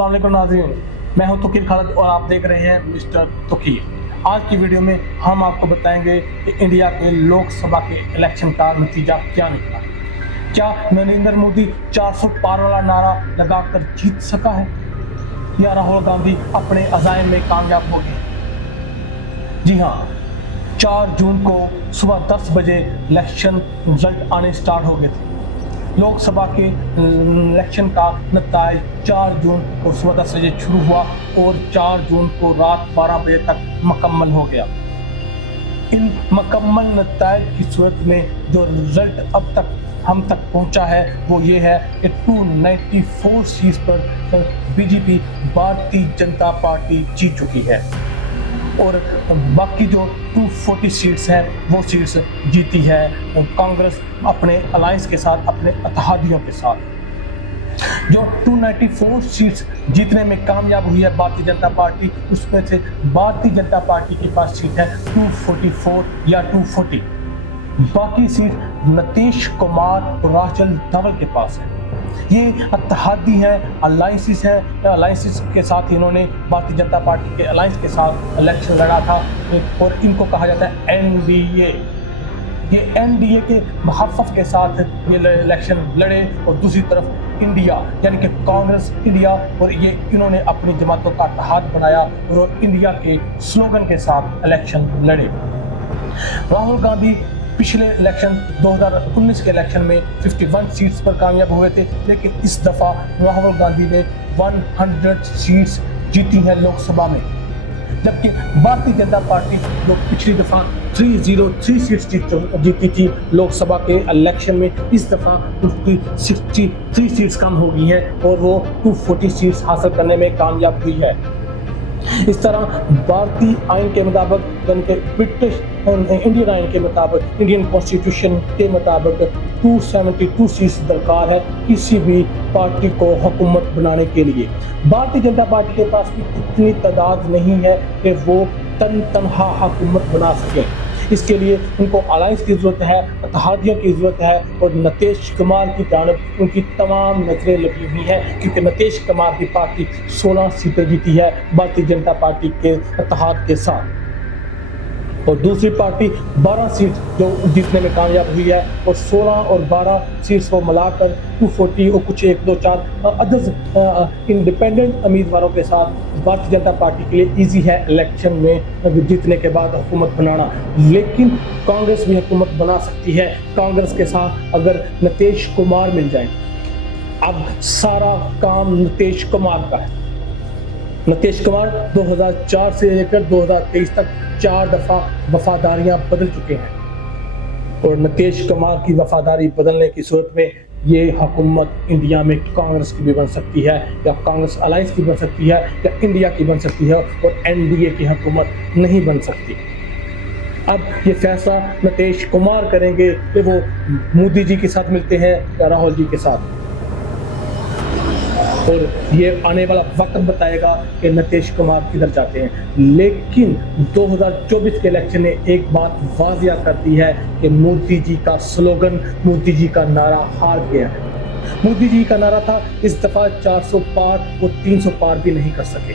अस्सलाम वालेकुम नाज़रीन, मैं हूं तुकीर खालिद और आप देख रहे हैं मिस्टर तुकीर। आज की वीडियो में हम आपको बताएंगे कि इंडिया के लोकसभा के इलेक्शन का नतीजा क्या निकला। क्या नरेंद्र मोदी 400 पार वाला नारा लगाकर जीत सका है या राहुल गांधी अपने अज़ाइम में कामयाब हो गए। जी हाँ, 4 जून को सुबह 10 बजे इलेक्शन रिजल्ट आने स्टार्ट हो गए थे। लोकसभा के इलेक्शन का नतीजा 4 जून को सुबह 10 बजे शुरू हुआ और 4 जून को रात 12 बजे तक मुकम्मल हो गया। इन मुकम्मल नतीजे की सूरत में जो रिजल्ट अब तक हम तक पहुंचा है वो ये है कि 294 सीट पर बीजेपी भारतीय जनता पार्टी जीत चुकी है और बाकी जो 240 सीट्स हैं वो सीट्स जीती है कांग्रेस अपने अलायंस के साथ, अपने इत्तेहादियों के साथ। जो 294 सीट्स जीतने में कामयाब हुई है भारतीय जनता पार्टी, उसमें से भारतीय जनता पार्टी के पास सीट है 244 या 240। बाकी सीट नीतीश कुमार और राजल धवल के पास है। ये इत्तेहादी हैं, अलायंसेस हैं, अलायंसेस के साथ इन्होंने भारतीय जनता पार्टी के अलायंस के साथ इलेक्शन लड़ा था और इनको कहा जाता है एनडीए। ये एनडीए के मुखालिफ के साथ ये इलेक्शन लड़े और दूसरी तरफ इंडिया यानी कि कांग्रेस इंडिया और ये इन्होंने अपनी जमातों का इत्तेहाद बनाया और इंडिया के स्लोगन के साथ इलेक्शन लड़े। राहुल गांधी पिछले इलेक्शन 2019 के इलेक्शन में 51 सीट्स पर कामयाब हुए थे, लेकिन इस दफ़ा राहुल गांधी ने 100 सीट्स जीती हैं लोकसभा में, जबकि भारतीय जनता पार्टी जो पिछली दफ़ा 303 सीट्स जीती थी लोकसभा के इलेक्शन में, इस दफ़ा उसकी 63 सीट्स कम हो गई हैं और वो 240 सीट्स हासिल करने में कामयाब हुई है। इस तरह भारतीय आइन के मुताबिक यानी कि ब्रिटिश इंडियन आइन के मुताबिक, इंडियन कॉन्स्टिट्यूशन के मुताबिक 272 सीट्स दरकार है किसी भी पार्टी को हुकूमत बनाने के लिए। भारतीय जनता पार्टी के पास भी इतनी तादाद नहीं है कि वो तनहा हुकूमत बना सके। इसके लिए उनको अलायंस की ज़रूरत है, इत्तेहादियों की ज़रूरत है और नीतीश कुमार की जानब उनकी तमाम नजरें लगी हुई हैं, क्योंकि नीतीश कुमार की पार्टी 16 सीटें जीती है भारतीय जनता पार्टी के इत्तेहाद के साथ और दूसरी पार्टी 12 सीट जो जीतने में कामयाब हुई है और 16 और 12 सीट्स को मिलाकर 240 और कुछ 1, 2, 4 अदर्स इंडिपेंडेंट उम्मीदवारों के साथ भारतीय जनता पार्टी के लिए इजी है इलेक्शन में जीतने के बाद हुकूमत बनाना। लेकिन कांग्रेस भी हुकूमत बना सकती है कांग्रेस के साथ अगर नीतीश कुमार मिल जाए। अब सारा काम नीतीश कुमार का है। नीतीश कुमार 2004 से लेकर 2023 तक 4 दफ़ा वफादारियां बदल चुके हैं और नीतीश कुमार की वफादारी बदलने की सूरत में ये हुकूमत इंडिया में कांग्रेस की भी बन सकती है या कांग्रेस अलायंस की बन सकती है या इंडिया की बन सकती है और एनडीए की हुकूमत नहीं बन सकती। अब ये फैसला नीतीश कुमार करेंगे कि वो मोदी जी के साथ मिलते हैं या राहुल जी के साथ, और ये आने वाला वक्त बताएगा कि नीतीश कुमार किधर जाते हैं। लेकिन 2024 के इलेक्शन ने एक बात वाज़िया कर दी है कि मोदी जी का स्लोगन, मोदी जी का नारा हार गया है। मोदी जी का नारा था इस दफ़ा 400 पार वो 300 पार भी नहीं कर सके।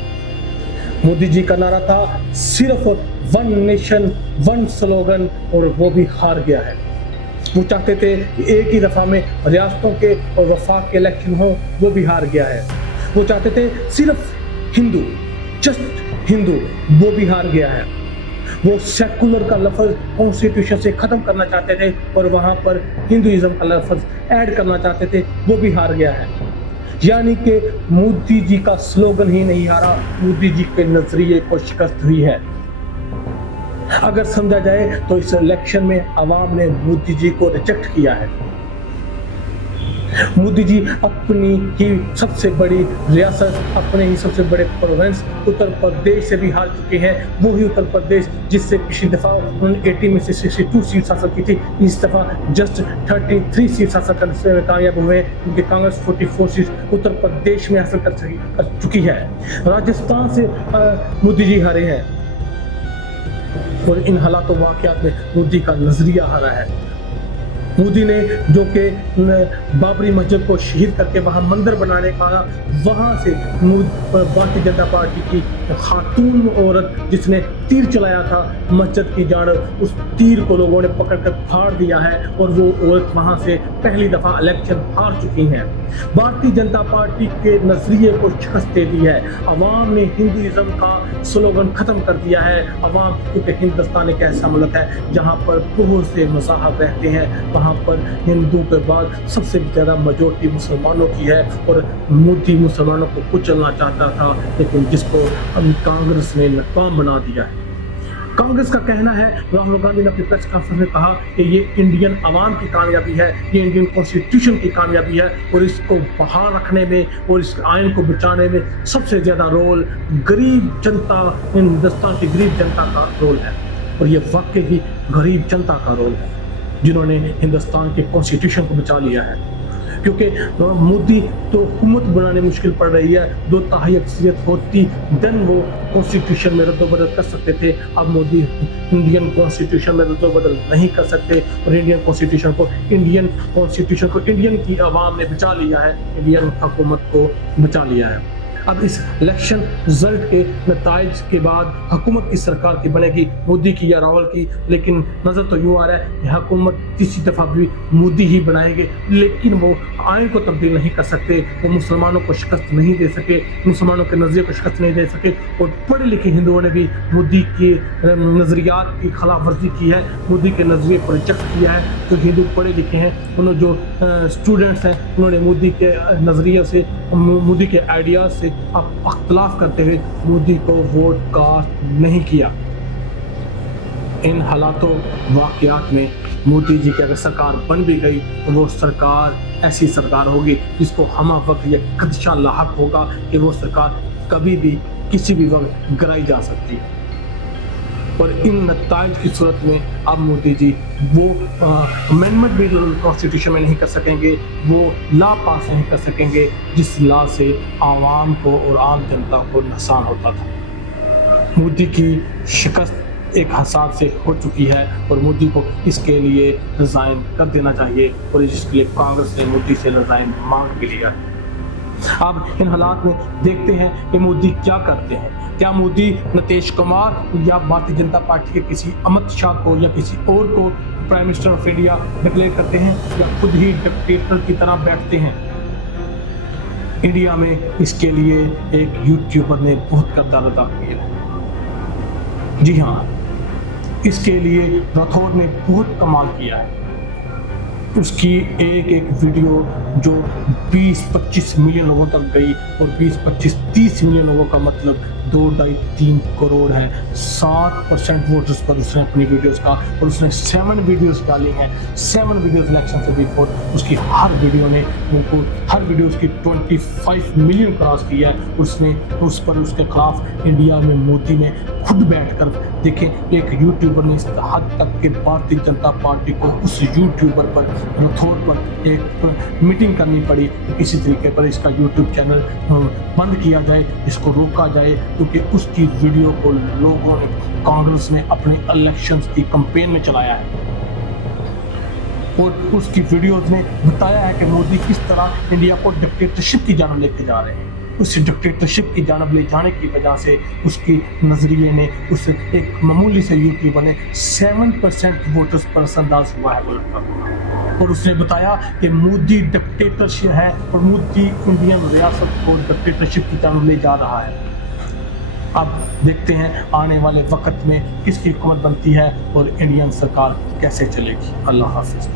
मोदी जी का नारा था सिर्फ 1 नेशन 1 स्लोगन और वो भी हार गया है। वो चाहते थे कि एक ही दफ़ा में रियासतों के और वफाक के इलेक्शन हो, वो भी हार गया है। वो चाहते थे सिर्फ हिंदू, जस्ट हिंदू, वो भी हार गया है। वो सेकुलर का लफ्ज़ कॉन्स्टिट्यूशन से ख़त्म करना चाहते थे और वहाँ पर हिंदुइज़्म का लफ्ज़ ऐड करना चाहते थे, वो भी हार गया है। यानी कि मोदी जी का स्लोगन ही नहीं हारा, मोदी जी के नज़रिए को शिकस्त हुई है। अगर समझा जाए तो इस इलेक्शन में आवाम ने मोदी जी को रिजेक्ट किया है। मोदी जी अपनी ही सबसे बड़ी रियासत, अपने ही सबसे बड़े प्रोविंस उत्तर प्रदेश से भी हार चुके हैं। वही उत्तर प्रदेश जिससे पिछली दफ़ा उन्होंने 80 में से 62 सीट्स हासिल की थी, इस दफ़ा जस्ट 33 सीट्स हासिल करने में कामयाब हुए हैं, क्योंकि कांग्रेस 44 सीट्स उत्तर प्रदेश में हासिल कर चुकी है। राजस्थान से मोदी जी हारे हैं और इन हालातों वाक़यात में मोदी का नज़रिया हारा है। मोदी ने जो कि बाबरी मस्जिद को शहीद करके वहाँ मंदिर बनाने का, वहाँ से भारतीय जनता पार्टी की खातून औरत जिसने तीर चलाया था मस्जिद की जानब, उस तीर को लोगों ने पकड़कर फाड़ दिया है और वो औरत वहाँ से पहली दफ़ा इलेक्शन हार चुकी हैं। भारतीय जनता पार्टी के नजरिए को शिकस्त दे दी है। अवाम ने हिंदुइज्म का स्लोगन खत्म कर दिया है। अवाम, क्योंकि हिंदुस्तान एक ऐसा मुल्क है जहाँ पर बहुत से मज़ाहब रहते हैं, वहाँ पर हिंदू के बाद सबसे ज़्यादा मेजॉरिटी मुसलमानों की है और मोदी मुसलमानों को कुचलना चाहता था, लेकिन जिसको कांग्रेस ने नाकाम बना दिया है। कांग्रेस का कहना है, राहुल गांधी ने अपनी प्रेस कॉन्फ्रेंस में कहा कि ये इंडियन अवाम की कामयाबी है, ये इंडियन कॉन्स्टिट्यूशन की कामयाबी है और इसको बहाल रखने में और इस आयन को बचाने में सबसे ज़्यादा रोल गरीब जनता, हिंदुस्तान की गरीब जनता का रोल है। और ये वाकई ही गरीब जनता का रोल है जिन्होंने हिंदुस्तान के कॉन्स्टिट्यूशन को बचा लिया है। क्योंकि मोदी तो हुकूमत बनाने मुश्किल पड़ रही है, 2/3 अक्सरियत होती देन वो कॉन्स्टिट्यूशन में रद्दोबदल कर सकते थे। अब मोदी इंडियन कॉन्स्टिट्यूशन में रद्दोबदल नहीं कर सकते और इंडियन कॉन्स्टिट्यूशन को इंडियन की आवाम ने बचा लिया है, इंडियन हुकूमत को बचा लिया है। अब इस इलेक्शन रिजल्ट के नताइज के बाद हुकूमत की सरकार की बनेगी, मोदी की या राहुल की, लेकिन नज़र तो यूँ आ रहा है कि हुकूमत किसी दफ़ा भी मोदी ही बनाएंगे, लेकिन वो आयन को तब्दील नहीं कर सकते, वो मुसलमानों को शिकस्त नहीं दे सके, मुसलमानों के नज़रिए को शिकस्त नहीं दे सके। और पढ़े लिखे हिंदुओं ने भी मोदी के नज़रियात की खिलाफ वर्जी की है, मोदी के नज़रिए को रिजेक्ट किया है। जो हिंदू पढ़े लिखे हैं, उन्होंने जो स्टूडेंट्स हैं, उन्होंने मोदी के नज़रिए से, मोदी के आइडियाज़ से अख्तलाफ करते हुए मोदी को वोट कास्ट नहीं किया। इन हालातों वाक़यात में मोदी जी की अगर सरकार बन भी गई तो वो सरकार ऐसी सरकार होगी जिसको हम वक्त ये खदशा लाहक होगा कि वो सरकार कभी भी किसी भी वक्त गिराई जा सकती है। और इन नताइज की सूरत में अब मोदी जी वो अमेंडमेंट भी कॉन्स्टिट्यूशन में नहीं कर सकेंगे, वो लॉ पास नहीं कर सकेंगे जिस लॉ से आवाम को और आम जनता को नुकसान होता था। मोदी की शिकस्त एक हसाब से हो चुकी है और मोदी को इसके लिए रिज़ाइन कर देना चाहिए और इसके लिए कांग्रेस ने मोदी से रिज़ाइन मांग भी लिया है। अब इन हालात में देखते हैं कि मोदी क्या करते हैं। क्या मोदी नीतीश कुमार या भारतीय जनता पार्टी के किसी अमित शाह को या किसी और को prime minister of India declare करते हैं या खुद ही डिक्टेटर की तरह बैठते हैं। इंडिया में इसके लिए एक यूट्यूबर ने बहुत किरदार अदा किया। जी हाँ, इसके लिए राठौर ने बहुत कमाल किया है। उसकी एक वीडियो जो 20-25 मिलियन लोगों तक गई और 20-25-30 मिलियन लोगों का मतलब 2-2.5-3 करोड़ है। 7% वोटर्स पर उसने अपनी वीडियोस का, और उसने 7 वीडियोस डाली हैं, 7 वीडियोस इलेक्शन से बिफोर। उसकी हर वीडियो ने उनको हर वीडियो उसकी 25 मिलियन क्रॉस किया है। उसने उस पर उसके खिलाफ इंडिया में मोदी ने खुद बैठकर, देखें, एक यूट्यूबर ने इस हद तक कि भारतीय जनता पार्टी को उस यूट्यूबर पर, राठौर पर एक मीटिंग करनी पड़ी, किसी तरीके पर इसका यूट्यूब चैनल बंद किया जाए, इसको रोका जाए, क्योंकि उसकी वीडियो को लोगों ने, कांग्रेस ने अपने इलेक्शंस की कैंपेन में चलाया है। और उसकी वीडियोस ने बताया है कि मोदी किस तरह इंडिया को डिक्टेटरशिप की जानब लेके जा रहे हैं। उस डिक्टेटरशिप की जानब ले जाने की वजह से उसके नज़रिए ने, उस एक मामूली से यूट्यूबर ने 7% वोटर्स पर असरअंदाज हुआ है वो लड़का। और उसने बताया कि मोदी डिक्टेटरशिप है और मोदी इंडियन रियासत को डिक्टेटरशिप की जानब ले जा रहा है। अब देखते हैं आने वाले वक्त में किसकी हुकूमत बनती है और इंडियन सरकार कैसे चलेगी। अल्लाह हाफिज़।